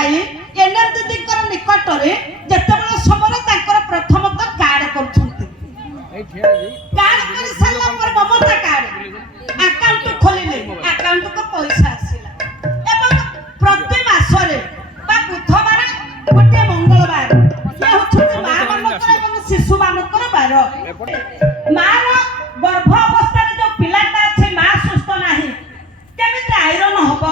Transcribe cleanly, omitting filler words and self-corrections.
যাই এনআর দিଦିଙ୍କର ନିକଟରେ ଯେତେବେଳେ ସମୟରେ ତାଙ୍କର ପ୍ରଥମତଃ କାର୍ଡ କରୁଛନ୍ତି କାର୍ଡ କରି ସାରିଲା ପରେ ମମତା କାର୍ଡ ଆକାଉଣ୍ଟ ଖୋଲିଲେ ଆକାଉଣ୍ଟକୁ ପଇସା ଆସିଲା ଏବଂ ପ୍ରତି ମାସରେ ବା ବୁଧବାର ଗୋଟିଏ ମଙ୍ଗଳବାର ଇଏ ହେଉଛନ୍ତି ମା ମାନଙ୍କର ଏବଂ ଶିଶୁ ମାନଙ୍କର ବାର ମାର ଗର୍ଭ ଅବସ୍ଥାରେ ଯୋଉ ପିଲାଟା ଅଛି ମା ସୁସ୍ଥ ନାହିଁ କେମିତି ଆଇରନ୍ ହବ